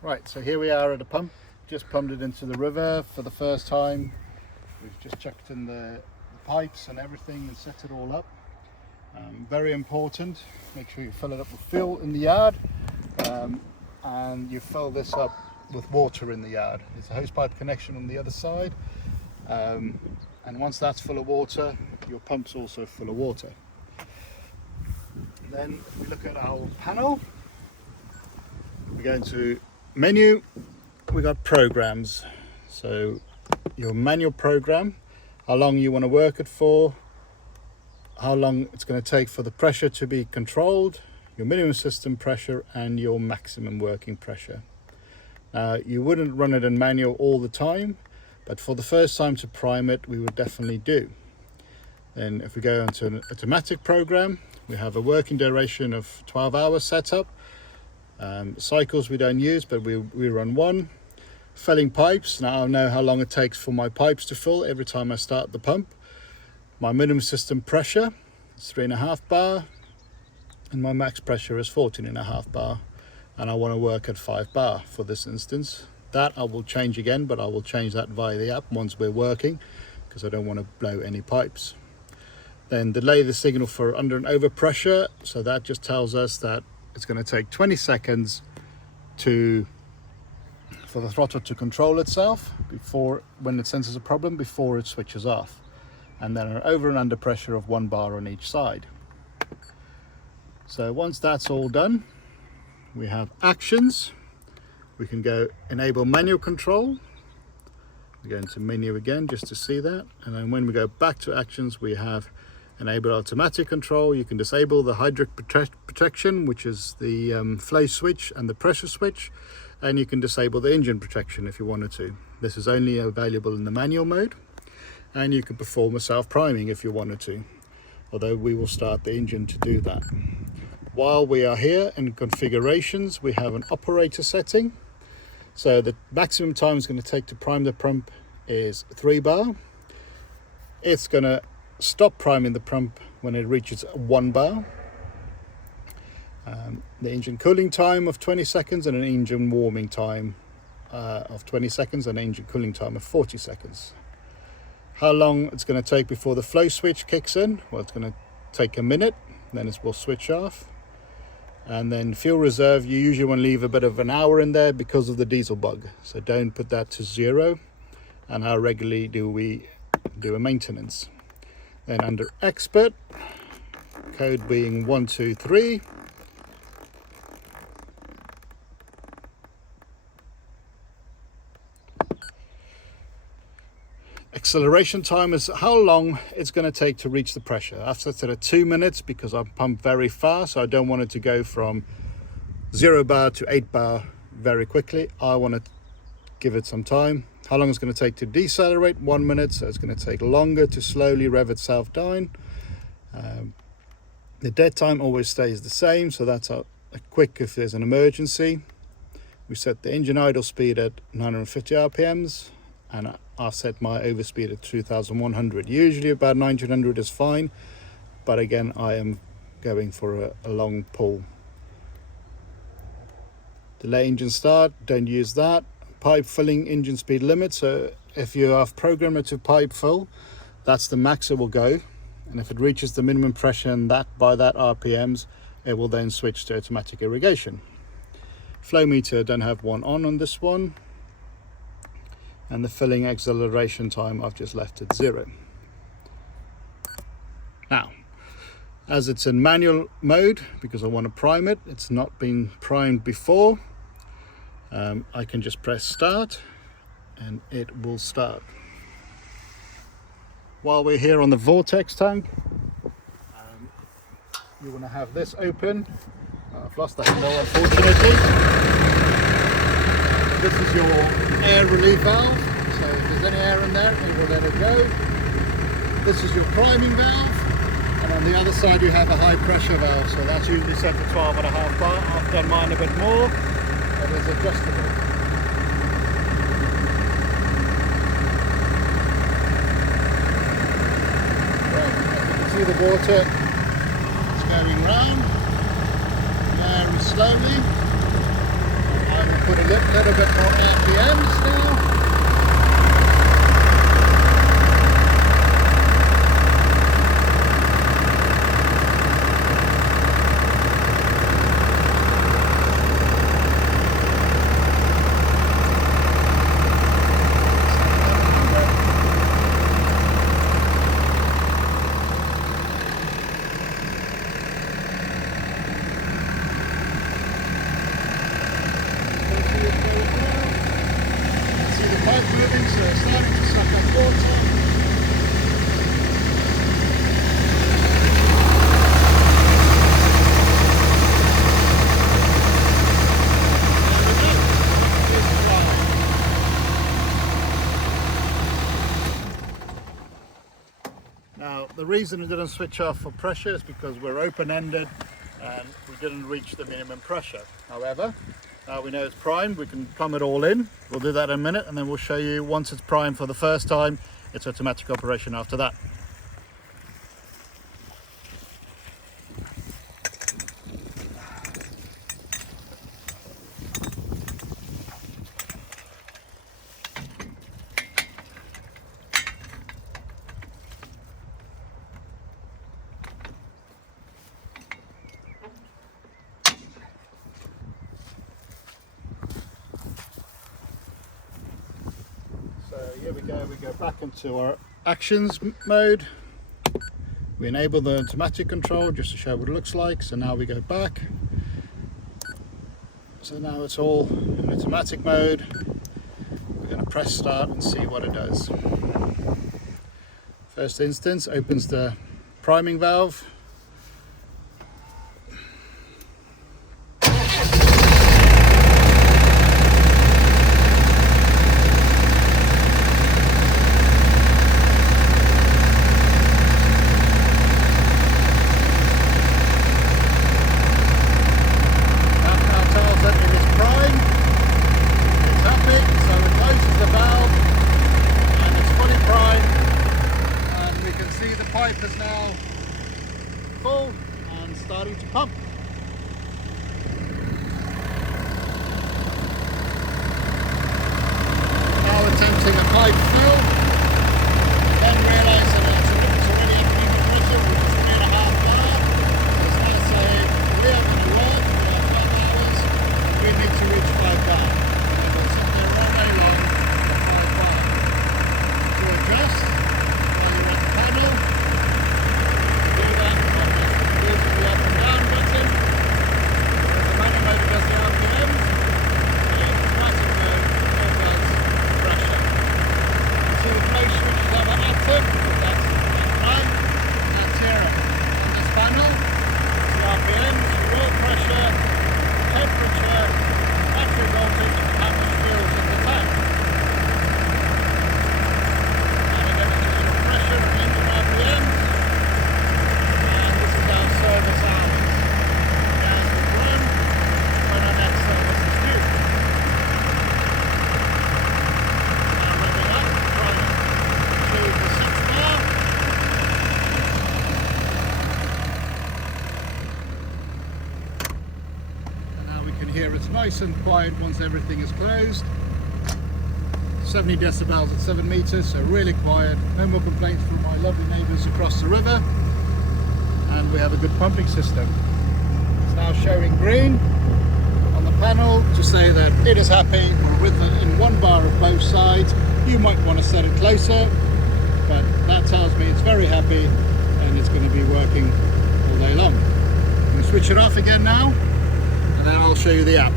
Right, so here we are at a pump, just pumped it into the river for the first time. We've just chucked in the pipes and everything and set it all up. Very important, make sure you fill it up with fuel in the yard, and you fill this up with water in the yard. There's a hose pipe connection on the other side, and once that's full of water, your pump's also full of water. Then we look at our panel. We go into menu, we got programs. So your manual program, how long you want to work it for, how long it's going to take for the pressure to be controlled, your minimum system pressure and your maximum working pressure. You wouldn't run it in manual all the time, but for the first time to prime it, we would definitely do. Then if we go into an automatic program, we have a working duration of 12 hours set up. Cycles we don't use, but we run one. Filling pipes, now I know how long it takes for my pipes to fill every time I start the pump. My minimum system pressure is 3.5 bar and my max pressure is 14.5 bar, and I want to work at 5 bar for this instance. That I will change again, but I will change that via the app once we're working, because I don't want to blow any pipes. Then delay the signal for under and over pressure, so that just tells us that it's going to take 20 seconds for the throttle to control itself before, when it senses a problem, before it switches off. And then an over and under pressure of 1 bar on each side. So once that's all done, we have actions. We can go enable manual control. We go into menu again just to see that. And then when we go back to actions, we have enable automatic control. You can disable the hydraulic protection, which is the flow switch and the pressure switch, and you can disable the engine protection if you wanted to. This is only available in the manual mode, and you can perform a self-priming if you wanted to, although we will start the engine to do that. While we are here in configurations, we have an operator setting. So the maximum time it's going to take to prime the pump is 3 bar. It's going to stop priming the pump when it reaches 1 bar. The engine cooling time of 20 seconds and an engine warming time of 20 seconds and an engine cooling time of 40 seconds. How long it's going to take before the flow switch kicks in? Well, it's going to take a minute, then it will switch off. And then fuel reserve, you usually want to leave a bit of an hour in there because of the diesel bug, so don't put that to 0. And how regularly do we do a maintenance? Then under expert, code being 123. Acceleration time is how long it's going to take to reach the pressure. I've set it at 2 minutes because I pump very fast, so I don't want it to go from 0 bar to 8 bar very quickly. I want to give it some time. How long it's going to take to decelerate? 1 minute, so it's going to take longer to slowly rev itself down. The dead time always stays the same, so that's a quick if there's an emergency. We set the engine idle speed at 950 RPMs, and I've set my overspeed at 2100. Usually about 1900 is fine, but again I am going for a long pull. Delay engine start, don't use that. Pipe filling engine speed limit, so if you have programmed it to pipe fill, that's the max it will go, and if it reaches the minimum pressure and that by that RPMs, it will then switch to automatic irrigation. Flow meter, don't have one on this one. And the filling acceleration time I've just left at 0. Now, as it's in manual mode, because I want to prime it, it's not been primed before, I can just press start and it will start. While we're here on the vortex tank, you want to have this open. I've lost the handle, unfortunately. This is your air relief valve, so if there's any air in there, it will let it go. This is your priming valve, and on the other side you have a high pressure valve, so that's usually set to 12.5 bar. I've done mine a bit more, it is adjustable. Well, you can see the water is going round very slowly. little bit more RPMs now. Moving, so it's starting to suck up water. Now the reason it didn't switch off for pressure is because we're open-ended and we didn't reach the minimum pressure. However, now we know it's primed, we can plumb it all in. We'll do that in a minute, and then we'll show you once it's primed for the first time, it's automatic operation after that. So here we go back into our actions mode. We enable the automatic control just to show what it looks like. So now we go back. So now it's all in automatic mode. We're going to press start and see what it does. First instance, opens the priming valve. Pipe is now full and starting to pump. Now attempting a pipe fill, then realising it's already at peak pressure, which is 3.5 bar. It's now saying we are going to work, we have 12 hours, and we need to reach 5 bar. And it will sit there all day long for 5 bar. To adjust, while you're at the panel, here it's nice and quiet once everything is closed. 70 decibels at 7 meters, so really quiet. No more complaints from my lovely neighbors across the river, and we have a good pumping system. It's now showing green on the panel to say that it is happy. We're within 1 bar of both sides. You might want to set it closer, but that tells me it's very happy and it's going to be working all day long. I'm going to switch it off again now, and then I'll show you the app.